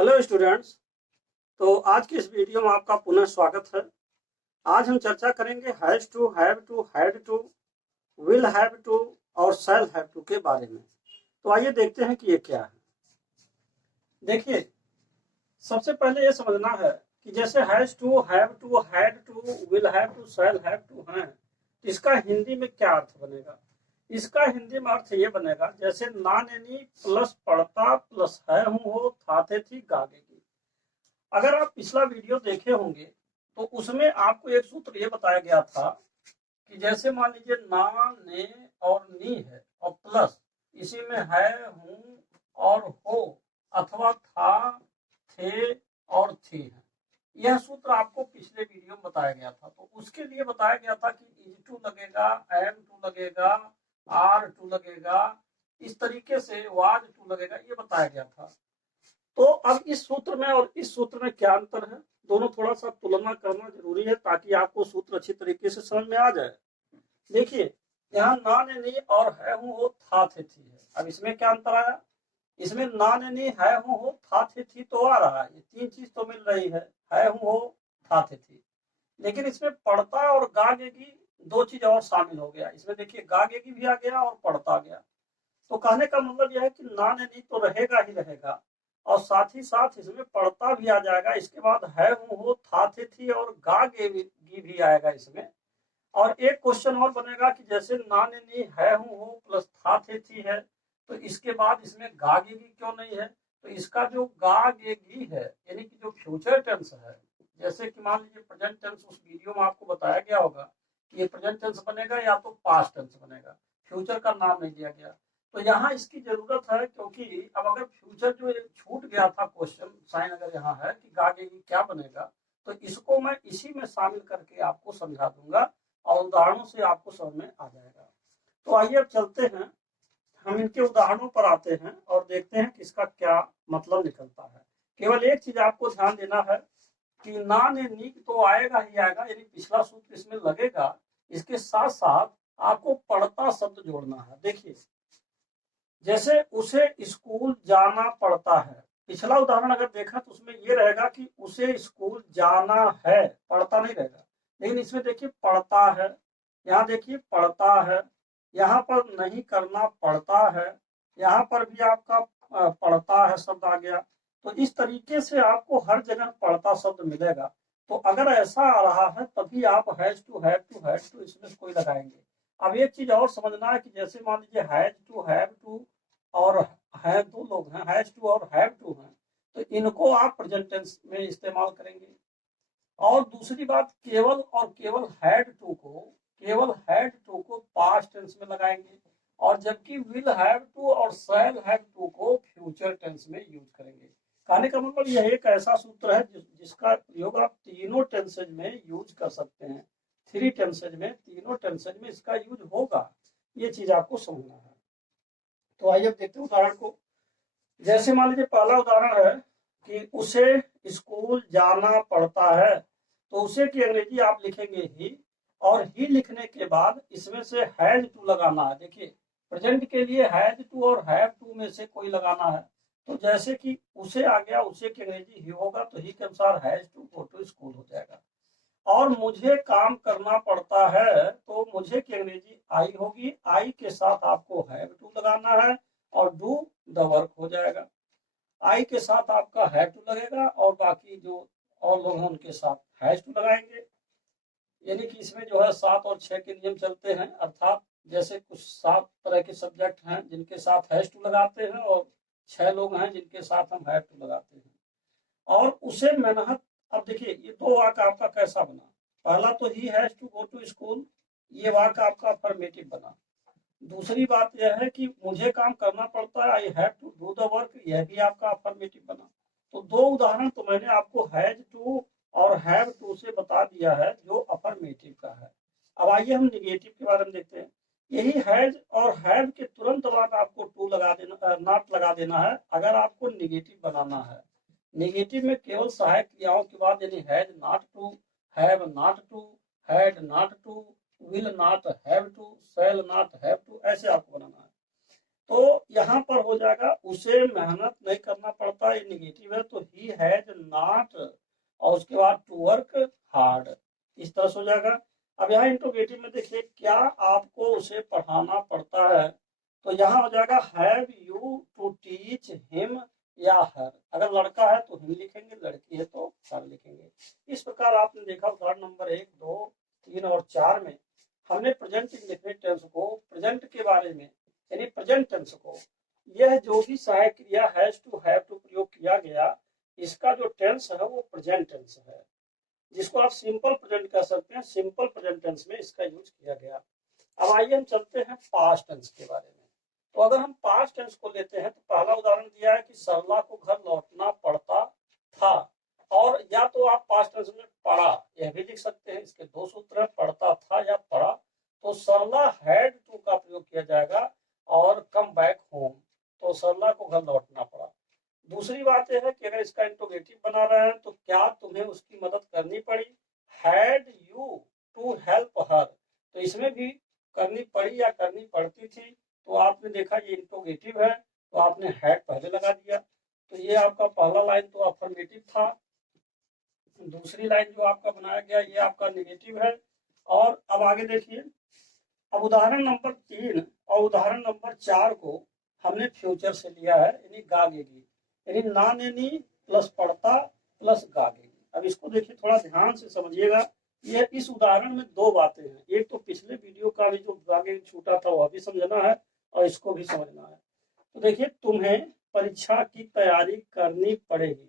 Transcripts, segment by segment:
Hello students. तो आज की इस वीडियो में आपका पुनः स्वागत है। आज हम चर्चा करेंगे have to, had to, will have to और शैल हैव टू के बारे में। तो आइए देखते हैं कि ये क्या है। देखिए, सबसे पहले ये समझना है कि जैसे has to, have to, had to, will have to, shall have to हैं, तो इसका हिंदी में क्या अर्थ बनेगा। इसका हिंदी में अर्थ ये बनेगा जैसे ना नैनी प्लस पढ़ता प्लस है हूँ हो थाते थी गागेगी। अगर आप पिछला वीडियो देखे होंगे तो उसमें आपको एक सूत्र ये बताया गया था कि जैसे मान लीजिए ना, ने और नी है और प्लस इसी में है, हूं और हो अथवा था, थे और थी है। यह सूत्र आपको पिछले वीडियो में बताया गया था। तो उसके लिए बताया गया था कि इज टू लगेगा, एम टू लगेगा, आर टू लगेगा, इस तरीके से वाज टू लगेगा, ये बताया गया था। तो अब इस सूत्र में और इस सूत्र में क्या अंतर है, दोनों थोड़ा सा तुलना करना जरूरी है ताकि आपको सूत्र अच्छी तरीके से समझ में आ जाए। देखिए, यहाँ ना ने नी और है हूं हो था थे थी है। अब इसमें क्या अंतर आया, इसमें ना ने नी है हूं हो था थे थी तो आ रहा है, ये तीन चीज तो मिल रही है हूं हो था थे थी। लेकिन इसमें पढ़ता और गागेगी दो चीज और शामिल हो गया। इसमें देखिए गागेगी भी आ गया और पढ़ता गया। तो कहने का मतलब यह है कि ना ने नी तो रहेगा ही रहेगा और साथ ही साथ इसमें पढ़ता भी आ जाएगा। इसके बाद है हूं हो था थे थी और गा गी भी आएगा इसमें। और एक क्वेश्चन और बनेगा कि जैसे ना ने नी है हूं हो प्लस था थे थी है, तो इसके बाद इसमें गागेगी क्यों नहीं है। तो इसका जो गागेगी है यानी कि जो फ्यूचर टेंस है, जैसे कि मान लीजिए प्रेजेंट टेंस उस वीडियो में आपको बताया गया होगा कि ये प्रेजेंट टेंस बनेगा या तो पास्ट टेंस बनेगा, फ्यूचर का नाम नहीं दिया गया। तो यहाँ इसकी जरूरत है क्योंकि अब अगर फ्यूचर जो छूट गया था क्वेश्चन साइन अगर यहाँ है कि गागेगी क्या बनेगा, तो इसको मैं इसी में शामिल करके आपको समझा दूंगा और उदाहरणों से आपको समझ में आ जाएगा। तो आइए अब चलते हैं, हम इनके उदाहरणों पर आते हैं और देखते हैं कि इसका क्या मतलब निकलता है। केवल एक चीज आपको ध्यान देना है कि ना ने नी तो आएगा ही आएगा, यानी पिछला सूत्र इसमें लगेगा। इसके साथ साथ आपको पढ़ता शब्द जोड़ना है। देखिए, जैसे उसे स्कूल जाना पड़ता है, पिछला उदाहरण अगर देखा तो उसमें ये रहेगा कि उसे स्कूल जाना है, पढ़ता नहीं रहेगा। लेकिन इसमें देखिए पढ़ता है, यहाँ देखिए पढ़ता है, यहाँ पर नहीं करना पड़ता है, यहाँ पर भी आपका पढ़ता है शब्द आ गया। तो इस तरीके से आपको हर जगह पढ़ता शब्द मिलेगा। तो अगर ऐसा आ रहा है तभी आप हैज टू इसमें कोई लगाएंगे। अब एक चीज और समझना है कि जैसे मान लीजिए हैज टू, हैव टू और है, दो लोग हैं, हैज टू और हैव टू हैं, तो इनको आप प्रेजेंट टेंस में इस्तेमाल करेंगे। और दूसरी बात, केवल हैड टू को पास्ट टेंस में लगाएंगे और जबकि विल हैव टू और शैल हैव टू को फ्यूचर टेंस में यूज करेंगे। कहने का मतलब यह एक ऐसा सूत्र है जिसका प्रयोग आप तीनों टेंसेज में यूज कर सकते हैं। थ्री टेंसेज में, तीनों टेंसेज में इसका यूज होगा, ये चीज आपको समझना है। तो आइए अब देखते हैं उदाहरण को। जैसे मान लीजिए पहला उदाहरण है कि उसे स्कूल जाना पड़ता है, तो उसे की अंग्रेजी आप लिखेंगे ही, और ही लिखने के बाद इसमें से हैज टू लगाना है। देखिए, प्रेजेंट के लिए हैज टू और हैव टू में से कोई लगाना है। तो जैसे कि उसे आ गया, उसे की अंग्रेजी ही होगा, तो ही के अनुसार has to go to school हो जाएगा। और मुझे काम करना पड़ता है, तो मुझे की अंग्रेजी आई होगी, आई के साथ आपको हैव टू लगाना है और डू द वर्क हो जाएगा। आई के साथ आपका हैव टू लगेगा और बाकी जो और लोग हैं उनके साथ हैज टू लगाएंगे। यानी कि इसमें जो है 7 और 6 के नियम चलते हैं, अर्थात जैसे कुछ 7 तरह के सब्जेक्ट हैं जिनके साथ हैज टू लगाते हैं और 6 लोग हैं जिनके साथ हम हैव टू लगाते हैं। और उसे मेहनत, अब देखिए ये दो वाक्य आपका कैसा बना, पहला तो ही has to go to school, ये वाक्य आपका अफर्मेटिव बना। दूसरी बात यह है कि मुझे काम करना पड़ता है, I have to do the work, यह भी आपका अफर्मेटिव बना। तो दो उदाहरण तो मैंने आपको हैज टू और हैव टू से बता दिया है जो अफर्मेटिव का है। अब आइए हम निगेटिव के बारे में देखते हैं। यही हैज और हैव के तुरंत बाद आपको टू लगा देना, नॉट लगा देना है अगर आपको निगेटिव बनाना है। नेगेटिव में केवल सहायक क्रियाओं के बाद यानी had not to, have not to, had not to, will not have to, shall not have to, ऐसे आपको बनाना है। तो यहाँ पर हो जाएगा उसे मेहनत नहीं करना पड़ता, ये निगेटिव है, तो ही हैज नॉट और उसके बाद टू वर्क हार्ड, इस तरह से हो जाएगा। अब यहाँ इंट्रोगेटिव में देखिए क्या आपको उसे पढ़ाना पड़ता है, तो यहाँ हो जाएगा have you to teach him या हर। अगर लड़का है तो हिम लिखेंगे, लड़की है तो हर लिखेंगे। इस प्रकार आपने देखा उदाहरण नंबर 1, 2, 3 और 4 में हमने प्रेजेंट इंडेफिनिट टेंस को, प्रेजेंट के बारे में यानी प्रेजेंट टेंस को, यह जो भी सहायक क्रिया हैज टू हैव टू प्रयोग किया गया, इसका जो टेंस है वो प्रेजेंट टेंस है, जिसको आप सिंपल प्रेजेंट कह सकते हैं। सिंपल प्रेजेंट टेंस में इसका यूज किया गया। अब आइए हम चलते हैं पास्ट टेंस के बारे में। तो अगर हम पास्ट टेंस को लेते हैं तो पहला उदाहरण दिया है कि सरला को घर लौटना पड़ता था, और या तो आप पास्ट टेंस में पढ़ा यह भी लिख सकते हैं। इसके दो सूत्र हैं, पढ़ता था या पढ़ा। तो सरला हैड टू का प्रयोग किया जाएगा और कम बैक होम, तो सरला को घर लौटना पड़ा। दूसरी बात यह है कि अगर इसका इंट्रोगेटिव बना रहे हैं तो क्या तुम्हें उसकी मदद करनी पड़ी, had you to help her, तो इसमें भी करनी पड़ी या करनी पड़ती थी। तो आपने देखा ये इंट्रोगेटिव है तो आपने हैड पहले लगा दिया, तो ये आपका पहला लाइन तो अफर्मेटिव था। दूसरी लाइन जो आपका बनाया गया ये आपका नेगेटिव है। और अब आगे देखिए, अब उदाहरण नंबर 3 और उदाहरण नंबर 4 को हमने फ्यूचर से लिया है, यानी गागेगी, यानी ना नेनी प्लस पढ़ता प्लस गागेगी। अब इसको देखिए थोड़ा ध्यान से समझिएगा। ये इस उदाहरण में दो बातें हैं, एक तो पिछले वीडियो का भी जो गागेगी छूटा था वह भी समझना है और इसको भी समझना है। तो देखिए तुम्हें परीक्षा की तैयारी करनी पड़ेगी,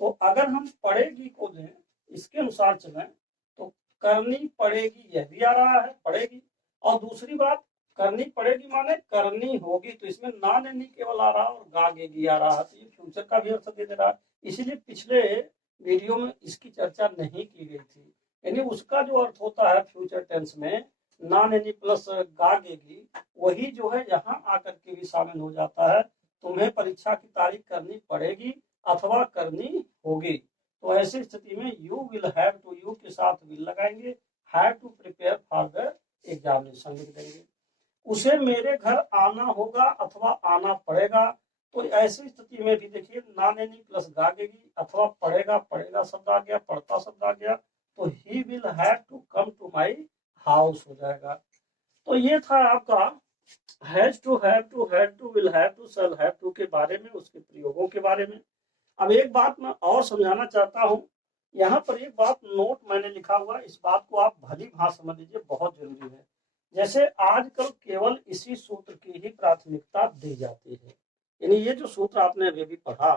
तो अगर हम पढ़ेगी को दें इसके अनुसार चलें तो करनी पड़ेगी यह भी आ रहा है, पड़ेगी। और दूसरी बात करनी पड़ेगी माने करनी होगी, तो इसमें ना नहीं केवल आ रहा और गागेगी आ रहा है, तो ये फ्यूचर का भी अर्थ दे दे रहा है। इसीलिए पिछले वीडियो में इसकी चर्चा नहीं की गई थी, यानी उसका जो अर्थ होता है फ्यूचर टेंस में ना नहीं प्लस गागेगी, वही जो है यहाँ आकर के भी शामिल हो जाता है। तुम्हें परीक्षा की तैयारी करनी पड़ेगी अथवा करनी होगी, तो ऐसी स्थिति में you will have to, you के साथ विल लगाएंगे, have to prepare for the examination लिख देंगे। उसे मेरे घर आना होगा अथवा आना पड़ेगा, तो ऐसी स्थिति में भी देखिए ना नहीं प्लस गागेगी अथवा पढ़ेगा, पढ़ेगा शब्द आ गया, पढ़ता शब्द आ गया, तो ही will have to come to my house हो जाएगा। तो ये था आपका has to, have to, had to, will have to, shall have to के बारे में, उसके प्रयोगों के बारे में। अब एक बात मैं और समझाना चाहता हूँ, यहाँ पर एक बात नोट मैंने लिखा हुआ, इस बात को आप भली भांति समझ लीजिए, बहुत जरूरी है। जैसे आजकल केवल इसी सूत्र की ही प्राथमिकता दी जाती है, यानी ये जो सूत्र आपने अभी भी पढ़ा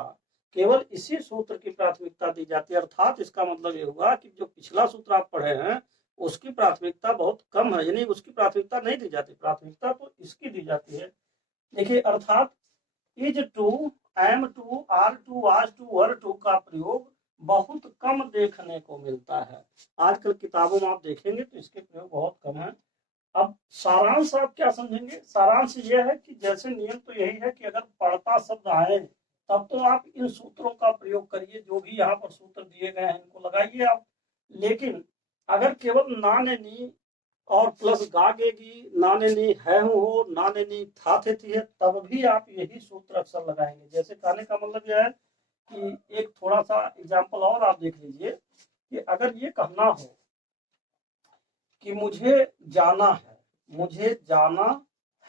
केवल इसी सूत्र की प्राथमिकता दी जाती है, अर्थात इसका मतलब ये हुआ कि जो पिछला सूत्र आप पढ़े हैं उसकी प्राथमिकता बहुत कम है, यानी उसकी प्राथमिकता नहीं दी जाती, प्राथमिकता तो इसकी दी जाती है। देखिए अर्थात is to, am to, are to, was to, were to का प्रयोग बहुत कम देखने को मिलता है। आजकल किताबों में आप देखेंगे तो इसके प्रयोग बहुत कम है। अब सारांश आप क्या समझेंगे, सारांश यह है कि जैसे नियम तो यही है कि अगर पढ़ता शब्द आए तब तो आप इन सूत्रों का प्रयोग करिए, जो भी यहाँ पर सूत्र दिए गए हैं इनको लगाइए आप। लेकिन अगर केवल ना ने नी और प्लस गागेगी, ना ने नी है हो, ना ने नी था थे थी है, तब भी आप यही सूत्र अक्सर लगाएंगे। जैसे कहने का मतलब यह है कि एक थोड़ा सा एग्जाम्पल और आप देख लीजिए कि अगर ये कहना हो कि मुझे जाना है, मुझे जाना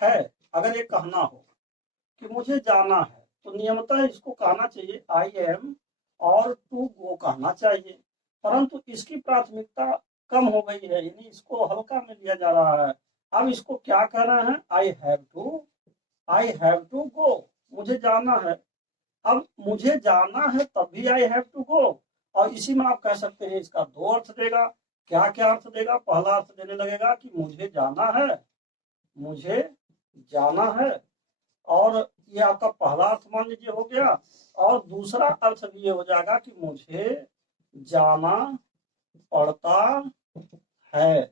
है, अगर ये कहना हो कि मुझे जाना है तो नियमतः इसको कहना चाहिए आई एम और टू गो कहना चाहिए, परंतु इसकी प्राथमिकता कम हो गई है, यानी इसको हल्का में लिया जा रहा है। अब इसको क्या कह रहे हैं, I have to, I have to go, मुझे जाना है। अब मुझे जाना है तब भी आई हैव टू गो, और इसी में आप कह सकते हैं इसका दो अर्थ देगा। क्या क्या अर्थ देगा, पहला अर्थ देने लगेगा कि मुझे जाना है, मुझे जाना है, और ये आपका पहला अर्थ मान लीजिए हो गया। और दूसरा अर्थ भी ये हो जाएगा कि मुझे जाना पड़ता है।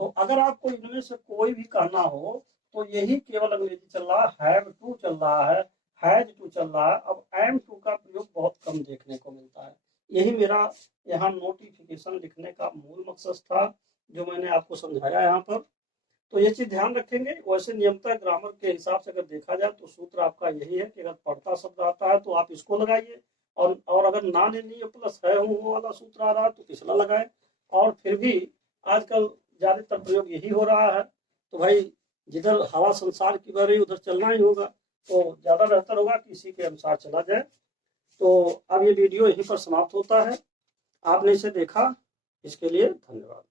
तो अगर आपको इनमें से कोई भी कहना हो तो यही केवल अंग्रेजी चल रहा है, हैव टू चल रहा है, हैज टू चल रहा है। अब एम टू का प्रयोग बहुत कम देखने को मिलता है। यही मेरा यहाँ नोटिफिकेशन लिखने का मूल मकसद था, जो मैंने आपको समझाया यहाँ पर। तो ये चीज ध्यान रखेंगे। वैसे नियमतः ग्रामर के हिसाब से अगर देखा जाए तो सूत्र आपका यही है कि अगर पढ़ता शब्द आता है तो आप इसको लगाइए, और अगर ना नहीं प्लस है हूँ वाला सूत्र आ रहा है तो पिछला लगाए। और फिर भी आजकल ज्यादातर प्रयोग यही हो रहा है, तो भाई जिधर हवा संसार की बह रही उधर चलना ही होगा, तो ज्यादा बेहतर होगा कि इसी के अनुसार चला जाए। तो अब ये वीडियो यहीं पर समाप्त होता है। आपने इसे देखा, इसके लिए धन्यवाद।